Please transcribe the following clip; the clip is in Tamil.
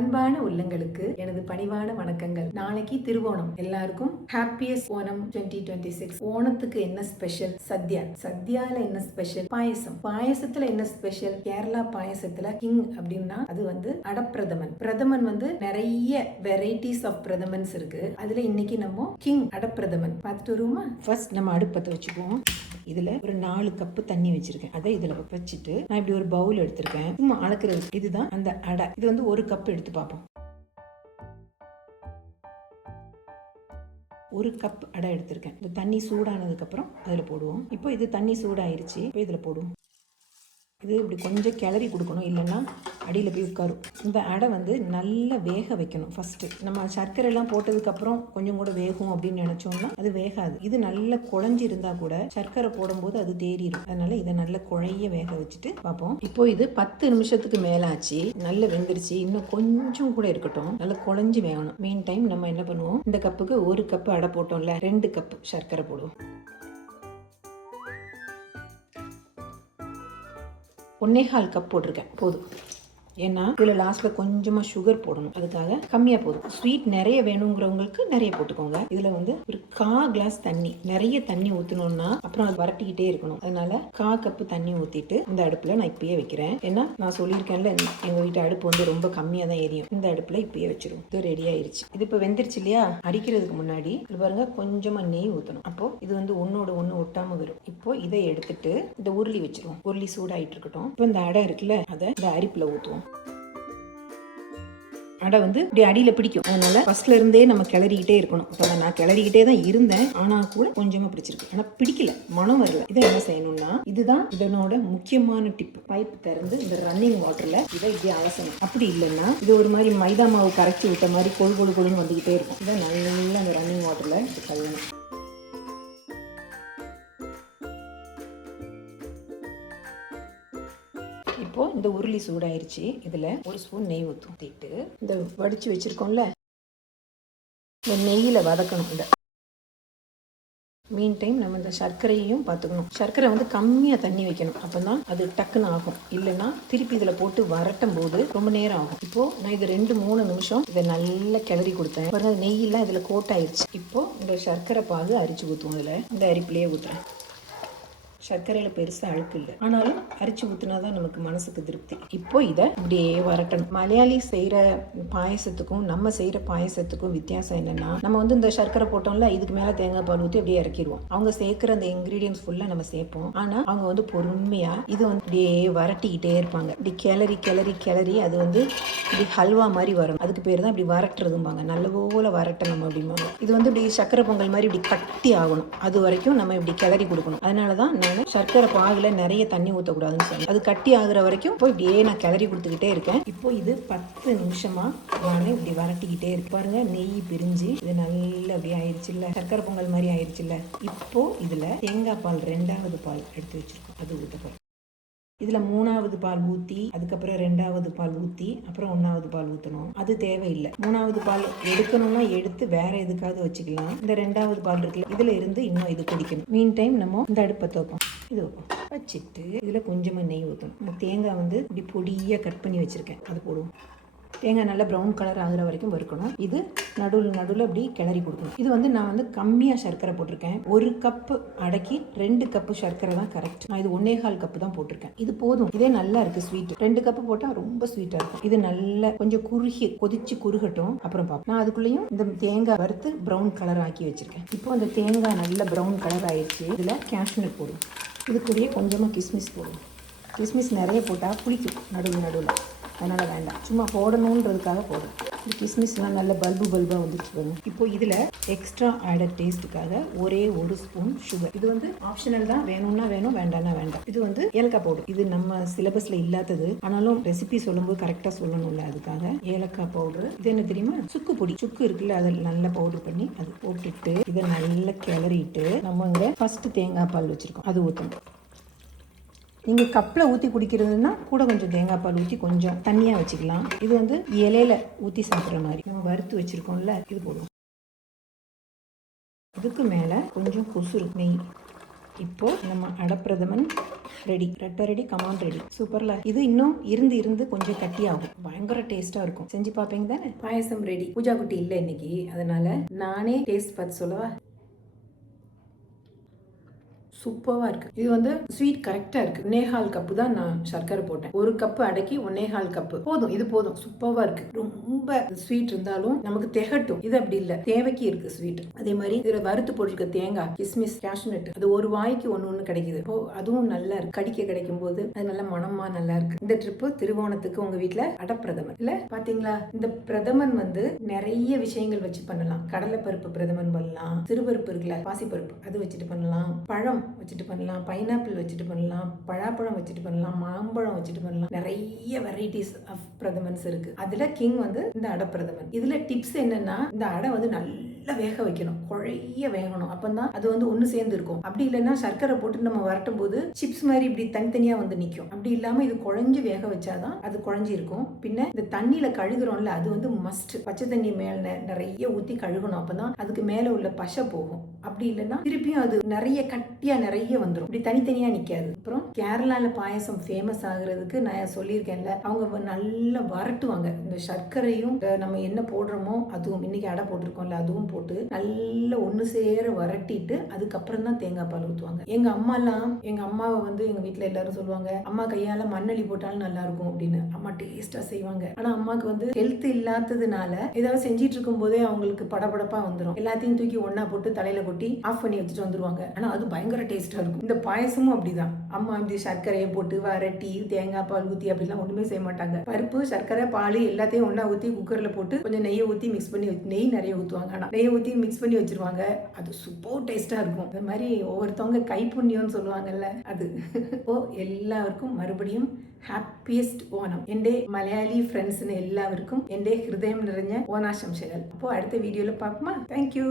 அன்பான உள்ளங்களுக்கு எனது பணிவான வணக்கங்கள். நாளைக்கு திருவோணம். எல்லாருக்கும் ஹாப்பியஸ்ட் ஓணம் 2026. ஓணத்துக்கு என்ன ஸ்பெஷல்? சத்யா. சத்யால என்ன ஸ்பெஷல்? பாயசம். பாயசத்துல என்ன ஸ்பெஷல்? கேரளா பாயசத்துல கிங் அப்படின்னா அது வந்து அடப்பிரதமன். பிரதமன் வந்து நிறைய வெரைட்டிஸ் ஆஃப் பிரதமன்ஸ் இருக்கு. அதுல இன்னைக்கு நம்ம கிங் அடப்பிரதமன் பார்த்துட்டு வருவோமா? ஃபர்ஸ்ட் நம்ம அடுப்பத்தை வச்சுக்குவோம். இதுல ஒரு 4 கப்பு தண்ணி வச்சிருக்கேன். அதை இதுல வச்சுட்டு நான் இப்படி ஒரு பவுல் எடுத்திருக்கேன். சும்மா அளக்குறது. இதுதான் அந்த அடை. இது வந்து ஒரு கப் எடுத்து பார்ப்போம். ஒரு கப் அடை எடுத்திருக்கேன். இந்த தண்ணி சூடானதுக்கு அப்புறம் அதுல போடுவோம். இப்போ இது தண்ணி சூடாயிருச்சு. இப்போ இதுல போடுவோம். இது இப்படி கொஞ்சம் கிளறி கொடுக்கணும், இல்லைன்னா அடியில் போய் உட்காரும். இந்த அடை வந்து நல்லா வேக வைக்கணும். ஃபஸ்ட்டு நம்ம சர்க்கரைலாம் போட்டதுக்கப்புறம் கொஞ்சம் கூட வேகும் அப்படின்னு நினச்சோம்னா அது வேகாது. இது நல்லா குழஞ்சி இருந்தால் கூட சர்க்கரை போடும்போது அது தேறிடும். அதனால இதை நல்லா குழைய வேக வச்சுட்டு பார்ப்போம். இப்போ இது 10 நிமிஷத்துக்கு மேலாச்சு. நல்லா வெந்துருச்சு. இன்னும் கொஞ்சம் கூட இருக்கட்டும், நல்லா குழஞ்சி வேகணும். மெயின் டைம் நம்ம என்ன பண்ணுவோம், இந்த கப்புக்கு 1 கப்பு அடை போட்டோம்ல, 2 கப்பு சர்க்கரை போடுவோம். 1.25 கப் போட்டிருக்கேன். போதும். ஏன்னா இதில் லாஸ்ட்டில் கொஞ்சமாக சுகர் போடணும். அதுக்காக கம்மியாக போதும். ஸ்வீட் நிறைய வேணுங்கிறவங்களுக்கு நிறைய போட்டுக்கோங்க. இதில் வந்து ஒரு 1/4 கிளாஸ் தண்ணி, நிறைய தண்ணி ஊற்றணும்னா அப்புறம் அது வரட்டிக்கிட்டே இருக்கணும். அதனால 1/4 கப்பு தண்ணி ஊற்றிட்டு இந்த அடுப்பில் நான் இப்பயே வைக்கிறேன். ஏன்னா நான் சொல்லியிருக்கேன்ல, எங்கள் வீட்டு அடுப்பு வந்து ரொம்ப கம்மியாக தான் எரியும். இந்த அடுப்பில் இப்பயே வச்சிருவோம். இது ரெடி ஆயிருச்சு. இது இப்போ வெந்துருச்சு இல்லையா? அடிக்கிறதுக்கு முன்னாடி இது பாருங்க கொஞ்சமாக நெய் ஊற்றணும். அப்போ இது வந்து ஒன்னோட ஒன்று ஒட்டாமல் வரும். இப்போ இதை எடுத்துட்டு இந்த உருளி வச்சிருவோம். உருளி சூடாயிட்டு இருக்கட்டும். இப்போ இந்த அடை இருக்குல்ல, அதை இந்த அரிப்பில் ஊற்றுவோம். அடை வந்து இப்படி அடியில் பிடிக்கும். அதனால ஃபர்ஸ்ட்ல இருந்தே நம்ம கிளறிக்கிட்டே இருக்கணும். இப்போ நான் கிளறிக்கிட்டே தான் இருந்தேன், ஆனால் கூட கொஞ்சமாக பிடிச்சிருக்கு. ஆனால் பிடிக்கல, மனம் வரல. இதை என்ன செய்யணும்னா, இதுதான் இதனோட முக்கியமான டிப். பைப் திறந்து இந்த ரன்னிங் வாட்டர்ல இதை இப்படி அலசணும். அப்படி இல்லைன்னா இது ஒரு மாதிரி மைதா மாவு கரைச்சி விட்ட மாதிரி கொழுன்னு வந்துகிட்டே இருக்கும். இதை நல்லா அந்த ரன்னிங் வாட்டர்ல இப்படி கழுவணும். இப்போ இந்த உருளி சூடாயிருச்சு. இதுல 1 ஸ்பூன் நெய் ஊற்றிட்டு இந்த வடிச்சு வச்சிருக்கோம்ல, இந்த நெய்யில வதக்கணும். இந்த மீன் டைம் நம்ம இந்த சர்க்கரையையும் பார்த்துக்கணும். சர்க்கரை வந்து கம்மியாக தண்ணி வைக்கணும். அப்போ தான் அது டக்குன்னு ஆகும். இல்லைன்னா திருப்பி இதில் போட்டு வரட்டும் போது ரொம்ப நேரம் ஆகும். இப்போது நான் இது 2-3 நிமிஷம் இதை நல்லா கிளறி கொடுத்தேன். பாருங்க, நெய்யெல்லாம் இதில் கோட்டாயிருச்சு. இப்போது இந்த சர்க்கரை பாகு அரிச்சு ஊற்றுவோம். இதில் இந்த அரிப்பிலேயே ஊற்றுறேன். சர்க்கரையில் பெருசாக அழுக்கு இல்லை, ஆனாலும் அரிச்சு ஊற்றினா தான் நமக்கு மனசுக்கு திருப்தி. இப்போ இதை இப்படியே வரட்டணும். மலையாளி செய்கிற பாயசத்துக்கும் நம்ம செய்கிற பாயசத்துக்கும் வித்தியாசம் என்னென்னா, நம்ம வந்து இந்த சர்க்கரை போட்டோம்ல, இதுக்கு மேலே தேங்காய் பால் ஊற்றி அப்படியே இறக்கிடுவோம். அவங்க சேர்க்குற அந்த இன்க்ரீடியன்ஸ் ஃபுல்லாக நம்ம சேர்ப்போம். ஆனால் அவங்க வந்து பொறுமையாக இது வந்து அப்படியே வரட்டிக்கிட்டே இருப்பாங்க. இப்படி கிளறி அது வந்து இப்படி ஹல்வா மாதிரி வரும். அதுக்கு பேர் தான் இப்படி வரட்டுறதும்பாங்க. நல்ல போல வரட்டணும் அப்படிம்பாங்க. இது வந்து இப்படி சர்க்கரை பொங்கல் மாதிரி இப்படி கட்டி ஆகணும். அது வரைக்கும் நம்ம இப்படி கிளறி கொடுக்கணும். அதனால தான் சர்க்கரை பாகுல நிறைய தண்ணி ஊற்றக்கூடாதுன்னு சொல்லி அது கட்டி ஆகுற வரைக்கும் போய் இப்படியே நான் கிளறி கொடுத்துக்கிட்டே இருக்கேன். இப்போ இது 10 நிமிஷமா நான் இப்படி வரட்டிக்கிட்டே இருக்கு. பாருங்க, நெய் பிரிஞ்சு இது நல்லா அப்படி ஆயிடுச்சு இல்ல, சர்க்கரை பொங்கல் மாதிரி ஆயிடுச்சு இல்ல. இப்போ இதுல தேங்காய் பால் 2வது பால் எடுத்து வச்சிருக்கோம், அது ஊத்த போறோம். இதில் 3வது பால் ஊற்றி, அதுக்கப்புறம் 2வது பால் ஊற்றி, அப்புறம் 1வது பால் ஊற்றணும். அது தேவையில்லை. 3வது பால் எடுக்கணும்னா எடுத்து வேற எதுக்காவது வச்சுக்கலாம். இந்த 2வது பால் இருக்குல்ல, இதில் இருந்து இன்னும் இது குடிக்கணும். மீன் டைம் நம்ம இந்த அடுப்பை வைப்போம். இது வைப்போம். வச்சுட்டு இதில் கொஞ்சமாக நெய் ஊற்றணும். இந்த தேங்காய் வந்து இப்படி பொடியாக கட் பண்ணி வச்சுருக்கேன், அது போடுவோம். தேங்காய் நல்லா ப்ரௌன் கலர் ஆகுற வரைக்கும் வறுக்கணும். இது நடுவில் அப்படி கிளறி கொடுக்கணும். இது வந்து நான் வந்து கம்மியாக சர்க்கரை போட்டிருக்கேன். 1 கப்பு அடக்கி 2 கப்பு சர்க்கரை தான் கரெக்ட். நான் இது 1.25 கப்பு தான் போட்டிருக்கேன். இது போதும். இதே நல்லா இருக்கு ஸ்வீட். 2 கப்பு போட்டால் ரொம்ப ஸ்வீட்டாக இருக்கும். இது நல்லா கொஞ்சம் கொதிச்சு குறுகட்டும், அப்புறம் பார்ப்போம். நான் அதுக்குள்ளேயும் இந்த தேங்காய் வறுத்து ப்ரௌன் கலர் ஆக்கி வச்சிருக்கேன். இப்போ இந்த தேங்காய் நல்லா ப்ரௌன் கலர் ஆயிடுச்சு. இதில் கேஷ்நட் போடுவோம். இதுக்குள்ளேயே கொஞ்சமாக கிஸ்மிஸ் போடுவோம். கிஸ்மிஸ் நிறைய போட்டால் புளிக்கும் நடுவில், அதனால் வேண்டாம். சும்மா போடணுன்றதுக்காக போடும். இந்த கிஸ்மிஸ்லாம் நல்ல பல்பாக வந்துருச்சு பாருங்க. இப்போ இதில் எக்ஸ்ட்ரா ஆடட் டேஸ்ட்டுக்காக ஒரே 1 ஸ்பூன் சுகர். இது வந்து ஆப்ஷனல் தான். வேணும்னா வேணும், வேண்டாம்னா வேண்டாம். இது வந்து ஏலக்காய் பவுடர். இது நம்ம சிலபஸில் இல்லாதது, ஆனாலும் ரெசிபி சொல்லும்போது கரெக்டாக சொல்லணும்ல, அதுக்காக ஏலக்காய் பவுடர். இது என்ன தெரியுமா? சுக்கு பொடி. சுக்கு இருக்குல்ல, அதை நல்லா பவுடர் பண்ணி அது போட்டுட்டு இதை நல்லா கிளறிட்டு நம்ம இங்கே ஃபஸ்ட்டு தேங்காய் பால் வச்சுருக்கோம், அது ஊற்றணும். நீங்கள் கப்பில் ஊற்றி குடிக்கிறதுனா கூட கொஞ்சம் தேங்காய் பால் ஊற்றி கொஞ்சம் தண்ணியாக வச்சுக்கலாம். இது வந்து இலையில ஊற்றி சாப்பிட்ற மாதிரி நம்ம வறுத்து வச்சுருக்கோம்ல, இது போடுவோம். இதுக்கு மேலே கொஞ்சம் குசுறு நெய். இப்போ நம்ம அடப்பிரதமன் ரெடி. Ready come on ready. சூப்பர்ல. இது இன்னும் இருந்து கொஞ்சம் கட்டி ஆகும். பயங்கர டேஸ்டா இருக்கும். செஞ்சு பார்ப்பீங்க தானே? பாயசம் ரெடி. பூஜா குட்டி இல்லை இன்னைக்கு, அதனால நானே டேஸ்ட் பார்த்து சொல்லவா? சூப்பராக இருக்குது. இது வந்து ஸ்வீட் கரெக்டாக இருக்குது. 1.25 கப்பு தான் நான் சர்க்கரை போட்டேன். 1 கப்பு அடக்கி 1.25 கப்பு போதும். இது போதும். சூப்பராக இருக்குது. ரொம்ப ஸ்வீட் இருந்தாலும் நமக்கு திகட்டும். இது அப்படி இல்லை, தேவைக்கு இருக்குது ஸ்வீட். அதே மாதிரி இதில் வறுத்து போட்டிருக்க தேங்காய், கிஸ்மிஸ், கேஷ்நட், அது ஒரு வாய்க்கு ஒன்று கிடைக்குது. இப்போ அதுவும் நல்லா இருக்கு. கடிக்க கிடைக்கும் போது அது நல்ல மனமா நல்லா இருக்கு. இந்த ட்ரிப்பு திருவோணத்துக்கு உங்க வீட்டில் அடப்பிரதமன் இல்லை பார்த்தீங்களா? இந்த பிரதமன் வந்து நிறைய விஷயங்கள் வச்சு பண்ணலாம். கடலைப்பருப்பு பிரதமன் பண்ணலாம், சிறுபருப்பு இருக்குல்ல, பாசிப்பருப்பு, அது வச்சுட்டு பண்ணலாம், பழம் வச்சுட்டு பண்ணலாம், பைனாப்பிள் வச்சுட்டு பண்ணலாம், பழாப்பழம் வச்சுட்டு பண்ணலாம், மாம்பழம் வச்சுட்டு பண்ணலாம். நிறைய வெரைட்டிஸ் ஆஃப் பிரதமன்ஸ் இருக்கு. அதுல கிங் வந்து இந்த அடப்பிரதமன். இதுல டிப்ஸ் என்னன்னா, இந்த அடை வந்து நல்லா வேக வைக்கணும், குழைய வேகணும். அப்பதான் அது வந்து ஒண்ணு சேர்ந்து இருக்கும். அப்படி இல்லைன்னா சர்க்கரை போட்டு நம்ம வரட்டும் போது சிப்ஸ் மாதிரி இப்படி தனித்தனியா வந்து நிற்கும். அப்படி இல்லாம இது குழஞ்சு வேக வச்சாதான் அது குழஞ்சி இருக்கும். பின்ன இந்த தண்ணியில கழுகுறோம்ல, அது வந்து மஸ்ட். பச்சை தண்ணி மேல நிறைய ஊத்தி கழுகணும். அப்பதான் அதுக்கு மேல உள்ள பசை போகும். அப்படி இல்லைன்னா திருப்பியும் அது நிறைய கட்டியா நிறைய வந்துடும். இப்படி தனித்தனியா நிக்காது. அப்புறம் கேரளால பாயசம் ஃபேமஸ் ஆகுறதுக்கு நான் சொல்லியிருக்கேன்ல, அவங்க நல்லா வரட்டுவாங்க. இந்த சர்க்கரையும் நம்ம என்ன போடுறோமோ அதுவும், இன்னைக்கு அடை போட்டிருக்கோம்ல, அதுவும் போட்டு நல்லா ஒன்று சேர வரட்டிட்டு அதுக்கப்புறம் தான் தேங்காய் பால் ஊற்றுவாங்க. எங்க அம்மாவை வந்து எங்க வீட்டில் எல்லாரும் சொல்லுவாங்க, அம்மா கையால மண்ணெளி போட்டாலும் நல்லா இருக்கும் அப்படின்னு. அம்மா டேஸ்டா செய்வாங்க. ஆனா அம்மாவுக்கு வந்து ஹெல்த் இல்லாததுனால ஏதாவது செஞ்சிட்டு இருக்கும் போதே அவங்களுக்கு படபடப்பா வந்துடும். எல்லாத்தையும் தூக்கி ஒன்னா போட்டு தலையில கொட்டி ஆஃப் பண்ணி வச்சுட்டு வந்துருவாங்க. ஆனா அது பயங்கர டேஸ்டா இருக்கும். இந்த பாயசமும் அப்படிதான். அம்மா இப்படி சர்க்கரையை போட்டு வரட்டி தேங்காய் பால் ஊற்றி அப்படிலாம் ஒண்ணுமே செய்ய மாட்டாங்க. பருப்பு, சர்க்கரை, பால் எல்லாத்தையும் ஒன்னா ஊற்றி குக்கர்ல போட்டு கொஞ்சம் நெய்யை ஊற்றி மிக்ஸ் பண்ணி, நெய் நிறைய ஊற்றுவாங்க. ஆனால் நெய்யை ஊற்றி மிக்ஸ் பண்ணி வச்சிருவாங்க. அது சூப்பர் டேஸ்டா இருக்கும். அந்த மாதிரி ஒவ்வொருத்தவங்க கைப்புண்ணியம்னு சொல்லுவாங்கல்ல, அது. இப்போ எல்லாருக்கும் മറുപടിയും ഹാപ്പിയസ്റ്റ് ഓണം. എൻ്റെ മലയാളി ഫ്രണ്ട്സിന് എല്ലാവർക്കും എൻ്റെ ഹൃദയം നിറഞ്ഞ ഓണാശംസകൾ. അപ്പോൾ അടുത്ത വീഡിയോയിൽ பார்ப்போமா? Thank you.